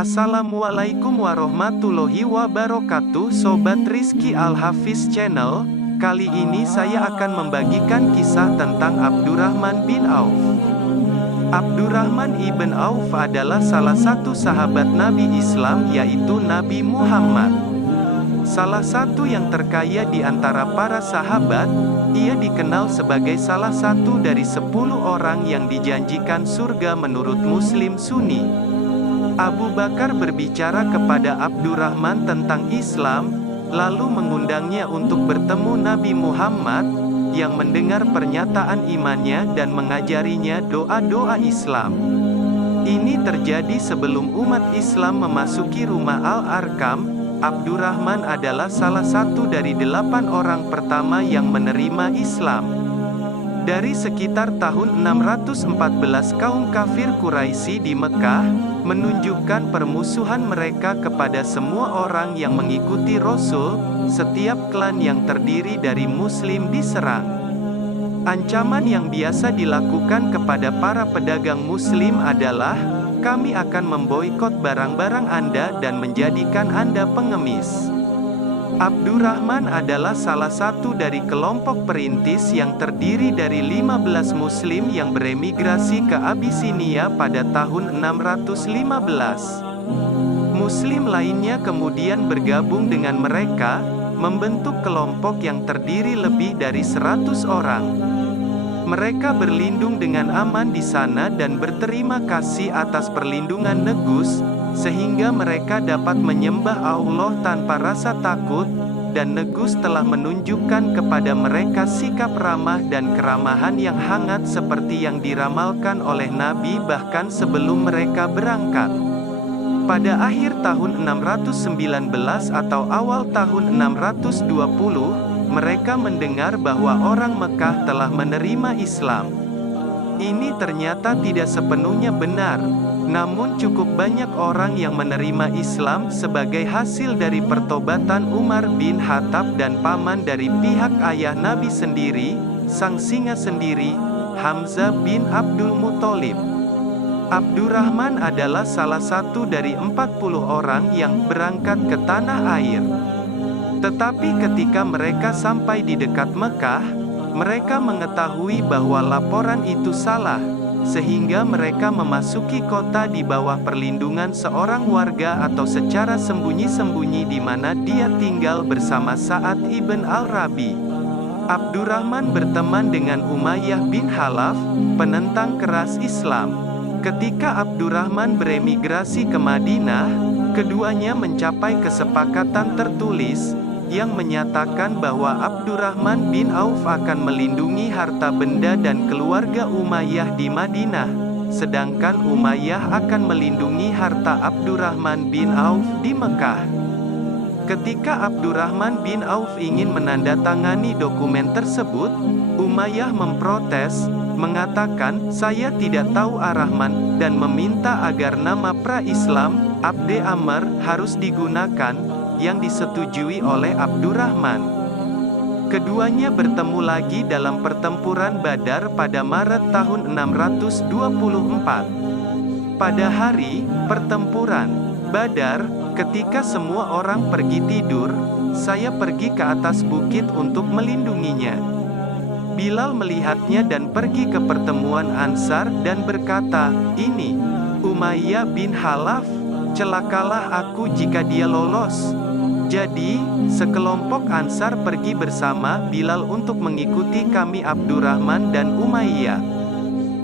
Assalamualaikum warahmatullahi wabarakatuh, Sobat Rizky Al-Hafiz Channel. Kali ini saya akan membagikan kisah tentang Abdurrahman bin Auf. Abdurrahman ibn Auf adalah salah satu sahabat Nabi Islam, yaitu Nabi Muhammad. Salah satu yang terkaya di antara para sahabat, ia dikenal sebagai salah satu dari 10 orang yang dijanjikan surga menurut Muslim Sunni. Abu Bakar berbicara kepada Abdurrahman tentang Islam, lalu mengundangnya untuk bertemu Nabi Muhammad, yang mendengar pernyataan imannya dan mengajarinya doa-doa Islam. Ini terjadi sebelum umat Islam memasuki rumah Al-Arkam. Abdurrahman adalah salah satu dari 8 orang pertama yang menerima Islam. Dari sekitar tahun 614 kaum kafir Quraisy di Mekah, menunjukkan permusuhan mereka kepada semua orang yang mengikuti Rasul. Setiap klan yang terdiri dari Muslim diserang. Ancaman yang biasa dilakukan kepada para pedagang Muslim adalah, kami akan memboikot barang-barang Anda dan menjadikan Anda pengemis. Abdurrahman adalah salah satu dari kelompok perintis yang terdiri dari 15 Muslim yang beremigrasi ke Abisinia pada tahun 615. Muslim lainnya kemudian bergabung dengan mereka, membentuk kelompok yang terdiri lebih dari 100 orang. Mereka berlindung dengan aman di sana dan berterima kasih atas perlindungan Negus, sehingga mereka dapat menyembah Allah tanpa rasa takut, dan Negus telah menunjukkan kepada mereka sikap ramah dan keramahan yang hangat seperti yang diramalkan oleh Nabi bahkan sebelum mereka berangkat. Pada akhir tahun 619 atau awal tahun 620, mereka mendengar bahwa orang Mekah telah menerima Islam. Ini ternyata tidak sepenuhnya benar, namun cukup banyak orang yang menerima Islam sebagai hasil dari pertobatan Umar bin Khattab dan paman dari pihak ayah Nabi sendiri, sang singa sendiri, Hamzah bin Abdul Muthalib. Abdurrahman adalah salah satu dari 40 orang yang berangkat ke tanah air. Tetapi ketika mereka sampai di dekat Mekah, mereka mengetahui bahwa laporan itu salah, sehingga mereka memasuki kota di bawah perlindungan seorang warga atau secara sembunyi-sembunyi di mana dia tinggal bersama Sa'ad ibn al-Rabi. Abdurrahman berteman dengan Umayyah bin Khalaf, penentang keras Islam. Ketika Abdurrahman beremigrasi ke Madinah, keduanya mencapai kesepakatan tertulis, yang menyatakan bahwa Abdurrahman bin Auf akan melindungi harta benda dan keluarga Umayyah di Madinah, sedangkan Umayyah akan melindungi harta Abdurrahman bin Auf di Mekah. Ketika Abdurrahman bin Auf ingin menandatangani dokumen tersebut, Umayyah memprotes, mengatakan, "Saya tidak tahu Ar-Rahman," dan meminta agar nama pra-Islam, Abde Amr, harus digunakan, yang disetujui oleh Abdurrahman. Keduanya bertemu lagi dalam pertempuran Badar pada Maret tahun 624. Pada hari pertempuran Badar, ketika semua orang pergi tidur, saya pergi ke atas bukit untuk melindunginya. Bilal melihatnya dan pergi ke pertemuan Ansar dan berkata, "Ini Umayyah bin Khalaf, celakalah aku jika dia lolos." Jadi, sekelompok Ansar pergi bersama Bilal untuk mengikuti kami Abdurrahman dan Umayyah.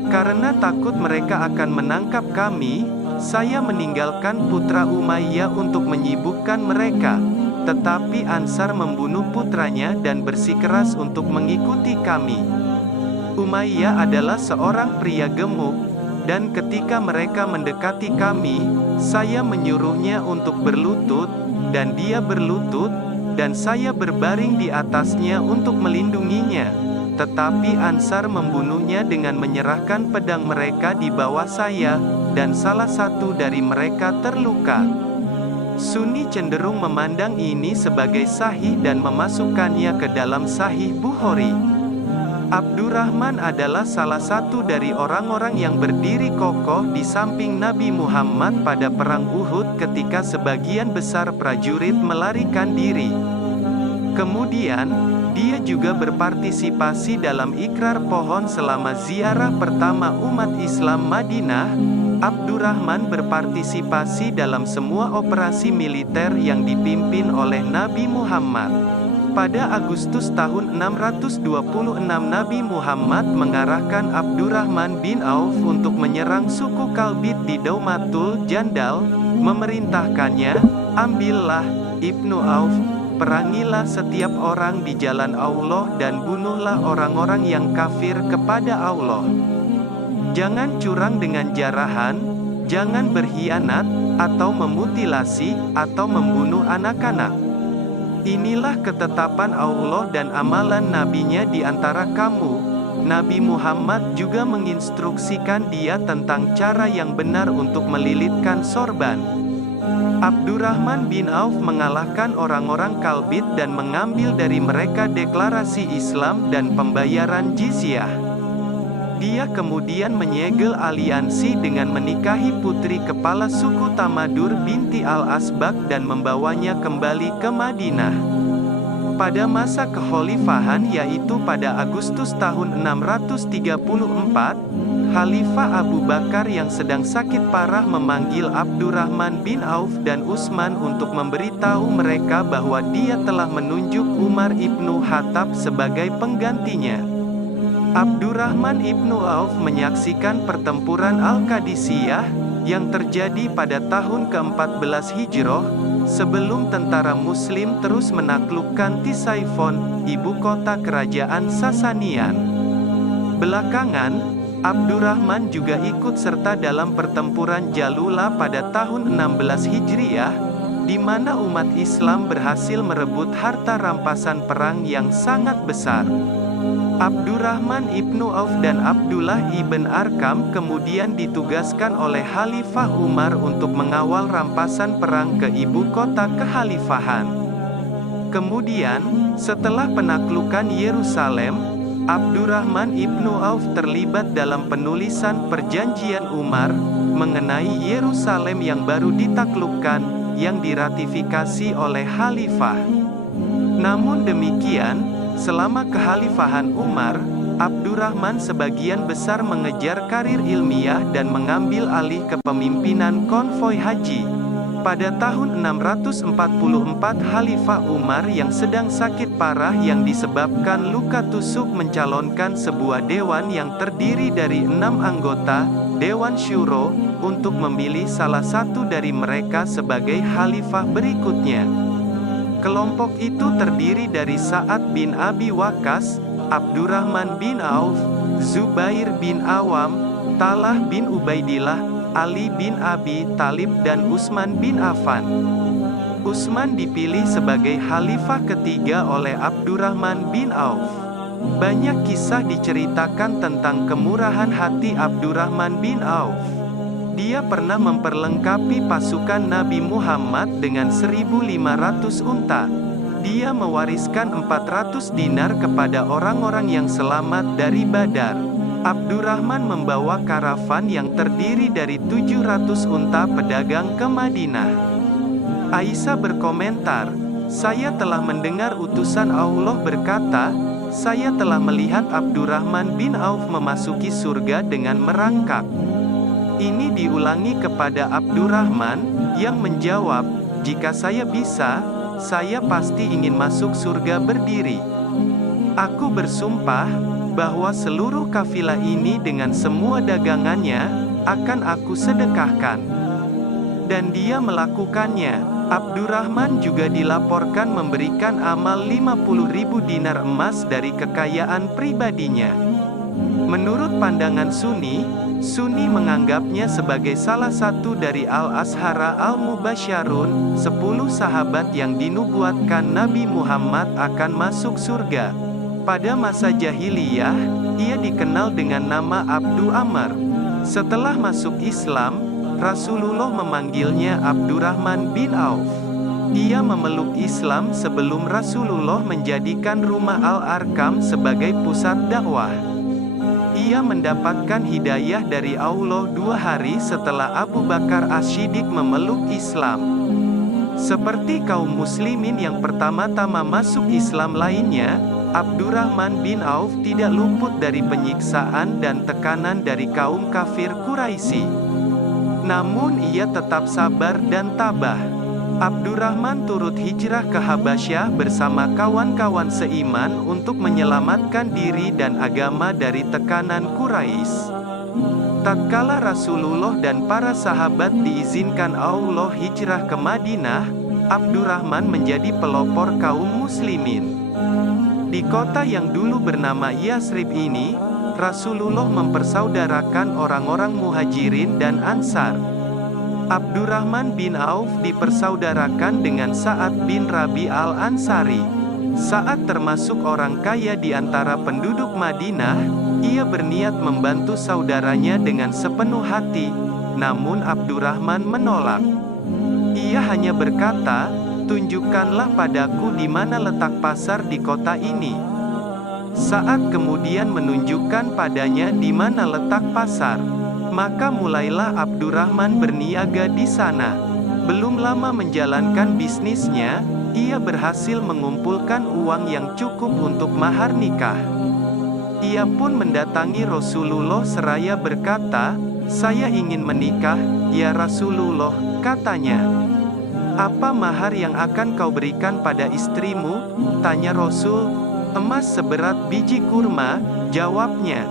Karena takut mereka akan menangkap kami, saya meninggalkan putra Umayyah untuk menyibukkan mereka. Tetapi Ansar membunuh putranya dan bersikeras untuk mengikuti kami. Umayyah adalah seorang pria gemuk, dan ketika mereka mendekati kami, saya menyuruhnya untuk berlutut, dan dia berlutut, dan saya berbaring di atasnya untuk melindunginya. Tetapi Ansar membunuhnya dengan menyerahkan pedang mereka di bawah saya, dan salah satu dari mereka terluka. Sunni cenderung memandang ini sebagai sahih dan memasukkannya ke dalam Sahih Bukhari. Abdurrahman adalah salah satu dari orang-orang yang berdiri kokoh di samping Nabi Muhammad pada Perang Uhud ketika sebagian besar prajurit melarikan diri. Kemudian, dia juga berpartisipasi dalam ikrar pohon selama ziarah pertama umat Islam Madinah. Abdurrahman berpartisipasi dalam semua operasi militer yang dipimpin oleh Nabi Muhammad. Pada Agustus tahun 626 Nabi Muhammad mengarahkan Abdurrahman bin Auf untuk menyerang suku Kalbit di Daumatul Jandal, memerintahkannya, "Ambillah, Ibnu Auf, perangilah setiap orang di jalan Allah dan bunuhlah orang-orang yang kafir kepada Allah. Jangan curang dengan jarahan, jangan berkhianat, atau memutilasi, atau membunuh anak-anak. Inilah ketetapan Allah dan amalan nabinya di antara kamu." Nabi Muhammad juga menginstruksikan dia tentang cara yang benar untuk melilitkan sorban. Abdurrahman bin Auf mengalahkan orang-orang Kalbit dan mengambil dari mereka deklarasi Islam dan pembayaran jizyah. Dia kemudian menyegel aliansi dengan menikahi putri kepala suku Tamadur binti Al-Asbaq dan membawanya kembali ke Madinah. Pada masa kekhalifahan yaitu pada Agustus tahun 634, Khalifah Abu Bakar yang sedang sakit parah memanggil Abdurrahman bin Auf dan Utsman untuk memberitahu mereka bahwa dia telah menunjuk Umar ibnu Khattab sebagai penggantinya. Abdurrahman ibnu Auf menyaksikan pertempuran Al-Qadisiyah, yang terjadi pada tahun ke-14 Hijrah, sebelum tentara Muslim terus menaklukkan Ctesiphon, ibu kota kerajaan Sasanian. Belakangan, Abdurrahman juga ikut serta dalam pertempuran Jalula pada tahun 16 Hijriah, di mana umat Islam berhasil merebut harta rampasan perang yang sangat besar. Abdurrahman ibnu Auf dan Abdullah ibn Arkam kemudian ditugaskan oleh Khalifah Umar untuk mengawal rampasan perang ke ibu kota kekhalifahan. Kemudian, setelah penaklukan Yerusalem, Abdurrahman ibnu Auf terlibat dalam penulisan perjanjian Umar mengenai Yerusalem yang baru ditaklukkan, yang diratifikasi oleh Khalifah. Namun demikian, selama kekhalifahan Umar, Abdurrahman sebagian besar mengejar karir ilmiah dan mengambil alih kepemimpinan konvoi haji. Pada tahun 644 Khalifah Umar yang sedang sakit parah yang disebabkan luka tusuk mencalonkan sebuah dewan yang terdiri dari 6 anggota, Dewan Syuro, untuk memilih salah satu dari mereka sebagai khalifah berikutnya. Kelompok itu terdiri dari Sa'ad bin Abi Waqqas, Abdurrahman bin Auf, Zubair bin Awam, Talha bin Ubaidillah, Ali bin Abi Thalib dan Utsman bin Affan. Utsman dipilih sebagai khalifah ketiga oleh Abdurrahman bin Auf. Banyak kisah diceritakan tentang kemurahan hati Abdurrahman bin Auf. Dia pernah memperlengkapi pasukan Nabi Muhammad dengan 1.500 unta. Dia mewariskan 400 dinar kepada orang-orang yang selamat dari Badar. Abdurrahman membawa karavan yang terdiri dari 700 unta pedagang ke Madinah. Aisyah berkomentar, "Saya telah mendengar utusan Allah berkata, saya telah melihat Abdurrahman bin Auf memasuki surga dengan merangkak." Ini diulangi kepada Abdurrahman, yang menjawab, "Jika saya bisa, saya pasti ingin masuk surga berdiri. Aku bersumpah, bahwa seluruh kafilah ini dengan semua dagangannya, akan aku sedekahkan." Dan dia melakukannya. Abdurrahman juga dilaporkan memberikan amal 50.000 dinar emas dari kekayaan pribadinya. Menurut pandangan Sunni menganggapnya sebagai salah satu dari Al-Ashara Al-Mubasyarun, 10 sahabat yang dinubuatkan Nabi Muhammad akan masuk surga. Pada masa jahiliyah, ia dikenal dengan nama Abdu Amr. Setelah masuk Islam, Rasulullah memanggilnya Abdurrahman bin Auf. Ia memeluk Islam sebelum Rasulullah menjadikan rumah Al-Arqam sebagai pusat dakwah. Ia mendapatkan hidayah dari Allah 2 hari setelah Abu Bakar As-Siddiq memeluk Islam. Seperti kaum muslimin yang pertama-tama masuk Islam lainnya, Abdurrahman bin Auf tidak luput dari penyiksaan dan tekanan dari kaum kafir Quraisy. Namun ia tetap sabar dan tabah. Abdurrahman turut hijrah ke Habasyah bersama kawan-kawan seiman untuk menyelamatkan diri dan agama dari tekanan Quraisy. Tatkala Rasulullah dan para sahabat diizinkan Allah hijrah ke Madinah, Abdurrahman menjadi pelopor kaum muslimin. Di kota yang dulu bernama Yasrib ini, Rasulullah mempersaudarakan orang-orang Muhajirin dan Ansar. Abdurrahman bin Auf dipersaudarakan dengan Sa'ad bin Rabi al-Ansari. Sa'ad termasuk orang kaya di antara penduduk Madinah. Ia berniat membantu saudaranya dengan sepenuh hati, namun Abdurrahman menolak. Ia hanya berkata, "Tunjukkanlah padaku di mana letak pasar di kota ini." Saat kemudian menunjukkan padanya di mana letak pasar, maka mulailah Abdurrahman berniaga di sana. Belum lama menjalankan bisnisnya, ia berhasil mengumpulkan uang yang cukup untuk mahar nikah. Ia pun mendatangi Rasulullah seraya berkata, "Saya ingin menikah, ya Rasulullah," katanya. "Apa mahar yang akan kau berikan pada istrimu?" tanya Rasul. "Emas seberat biji kurma," jawabnya.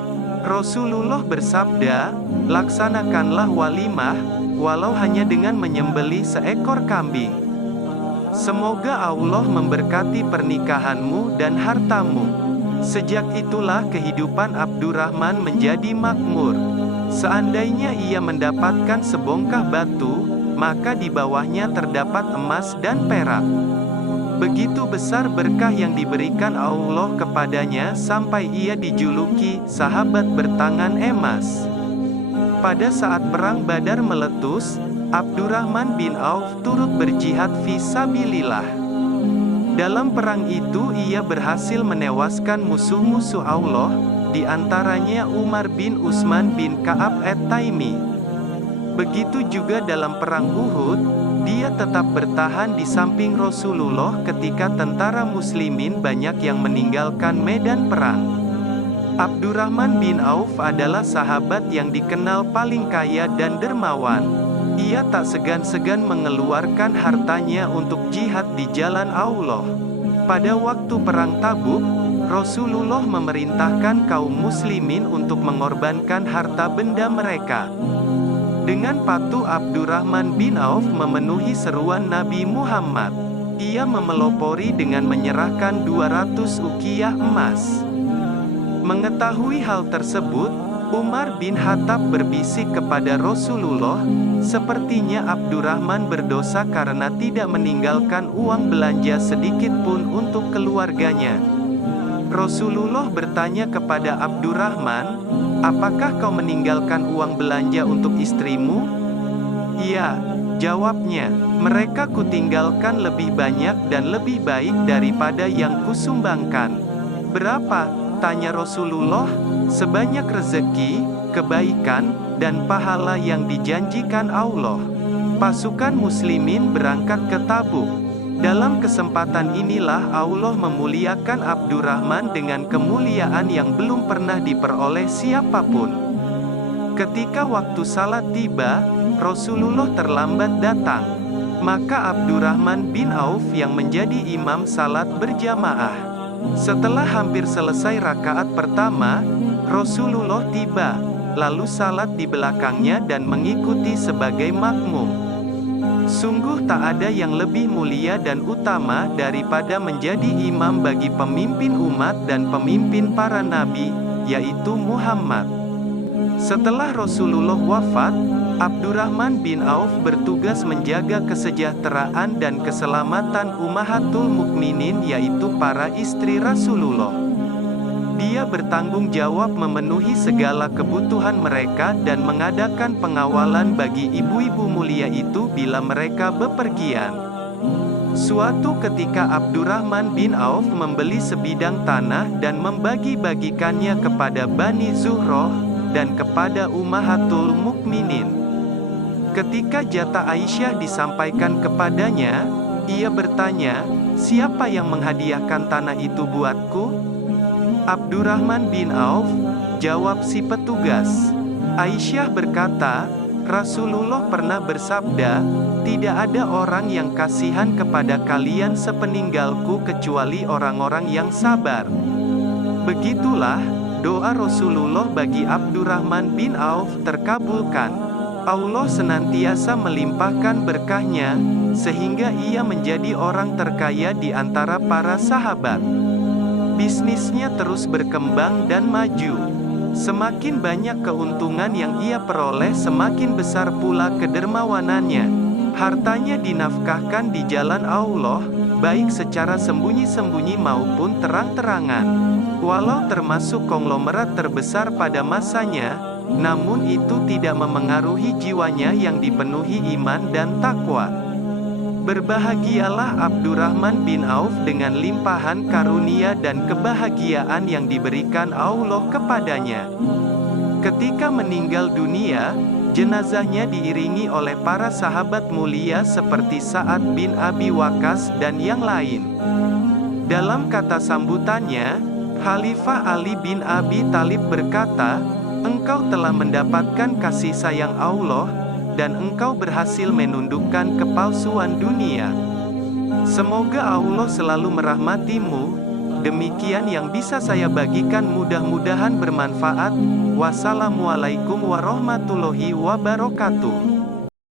Rasulullah bersabda, "Laksanakanlah walimah, walau hanya dengan menyembelih seekor kambing. Semoga Allah memberkati pernikahanmu dan hartamu." Sejak itulah kehidupan Abdurrahman menjadi makmur. Seandainya ia mendapatkan sebongkah batu, maka di bawahnya terdapat emas dan perak. Begitu besar berkah yang diberikan Allah kepadanya sampai ia dijuluki sahabat bertangan emas. Pada saat perang Badar meletus, Abdurrahman bin Auf turut berjihad fi sabilillah. Dalam perang itu ia berhasil menewaskan musuh-musuh Allah, di antaranya Umar bin Utsman bin Ka'ab at-Taimi. Begitu juga dalam perang Uhud, dia tetap bertahan di samping Rasulullah ketika tentara muslimin banyak yang meninggalkan medan perang. Abdurrahman bin Auf adalah sahabat yang dikenal paling kaya dan dermawan. Ia tak segan-segan mengeluarkan hartanya untuk jihad di jalan Allah. Pada waktu perang Tabuk, Rasulullah memerintahkan kaum muslimin untuk mengorbankan harta benda mereka. Dengan patuh Abdurrahman bin Auf memenuhi seruan Nabi Muhammad. Ia memelopori dengan menyerahkan 200 uqiyah emas. Mengetahui hal tersebut, Umar bin Khattab berbisik kepada Rasulullah, "Sepertinya Abdurrahman berdosa karena tidak meninggalkan uang belanja sedikit pun untuk keluarganya." Rasulullah bertanya kepada Abdurrahman, "Apakah kau meninggalkan uang belanja untuk istrimu?" "Iya," jawabnya, "mereka kutinggalkan lebih banyak dan lebih baik daripada yang kusumbangkan." "Berapa?" tanya Rasulullah. "Sebanyak rezeki, kebaikan, dan pahala yang dijanjikan Allah." Pasukan muslimin berangkat ke Tabuk. Dalam kesempatan inilah Allah memuliakan Abdurrahman dengan kemuliaan yang belum pernah diperoleh siapapun. Ketika waktu salat tiba, Rasulullah terlambat datang. Maka Abdurrahman bin Auf yang menjadi imam salat berjamaah. Setelah hampir selesai rakaat pertama, Rasulullah tiba, lalu salat di belakangnya dan mengikuti sebagai makmum. Sungguh tak ada yang lebih mulia dan utama daripada menjadi imam bagi pemimpin umat dan pemimpin para nabi, yaitu Muhammad. Setelah Rasulullah wafat, Abdurrahman bin Auf bertugas menjaga kesejahteraan dan keselamatan Ummahatul Mukminin, yaitu para istri Rasulullah. Dia bertanggung jawab memenuhi segala kebutuhan mereka dan mengadakan pengawalan bagi ibu-ibu mulia itu bila mereka bepergian. Suatu ketika Abdurrahman bin Auf membeli sebidang tanah dan membagi-bagikannya kepada Bani Zuhroh, dan kepada Ummahatul Mukminin. Ketika jatah Aisyah disampaikan kepadanya, ia bertanya, "Siapa yang menghadiahkan tanah itu buatku?" "Abdurrahman bin Auf," jawab si petugas. Aisyah berkata, "Rasulullah pernah bersabda, tidak ada orang yang kasihan kepada kalian sepeninggalku kecuali orang-orang yang sabar." Begitulah, doa Rasulullah bagi Abdurrahman bin Auf terkabulkan. Allah senantiasa melimpahkan berkahnya, sehingga ia menjadi orang terkaya di antara para sahabat. Bisnisnya terus berkembang dan maju. Semakin banyak keuntungan yang ia peroleh, semakin besar pula kedermawanannya. Hartanya dinafkahkan di jalan Allah, baik secara sembunyi-sembunyi maupun terang-terangan. Walau termasuk konglomerat terbesar pada masanya, namun itu tidak memengaruhi jiwanya yang dipenuhi iman dan takwa. Berbahagialah Abdurrahman bin Auf dengan limpahan karunia dan kebahagiaan yang diberikan Allah kepadanya. Ketika meninggal dunia, jenazahnya diiringi oleh para sahabat mulia seperti Sa'ad bin Abi Waqqas dan yang lain. Dalam kata sambutannya, Khalifah Ali bin Abi Thalib berkata, "Engkau telah mendapatkan kasih sayang Allah, dan engkau berhasil menundukkan kepalsuan dunia. Semoga Allah selalu merahmatimu." Demikian yang bisa saya bagikan, mudah-mudahan bermanfaat. Wassalamualaikum warahmatullahi wabarakatuh.